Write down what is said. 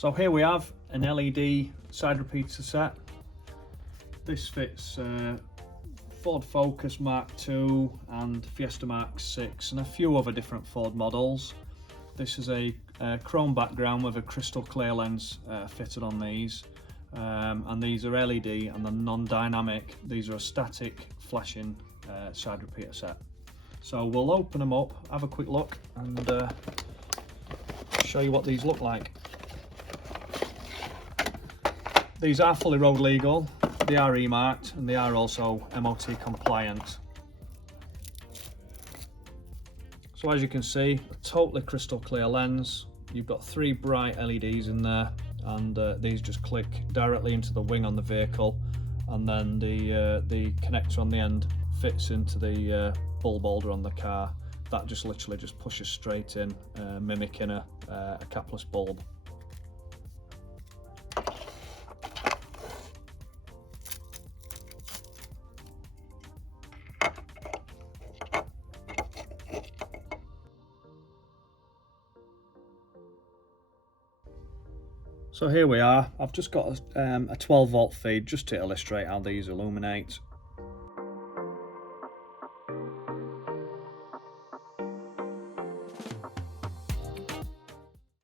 So here we have an LED side repeater set. This fits Ford Focus Mark II and Fiesta MK6 and a few other different Ford models. This is a chrome background with a crystal clear lens fitted on these, and these are LED and they're non-dynamic. These are a static flashing side repeater set. So we'll open them up, have a quick look and show you what these look like. These are fully road legal, they are E-marked and they are also MOT compliant. So as you can see, a totally crystal clear lens. You've got 3 bright LEDs in there, and these just click directly into the wing on the vehicle, and then the connector on the end fits into the bulb holder on the car. That just literally just pushes straight in, mimicking a capless bulb. So here we are. I've just got a 12 volt feed just to illustrate how these illuminate.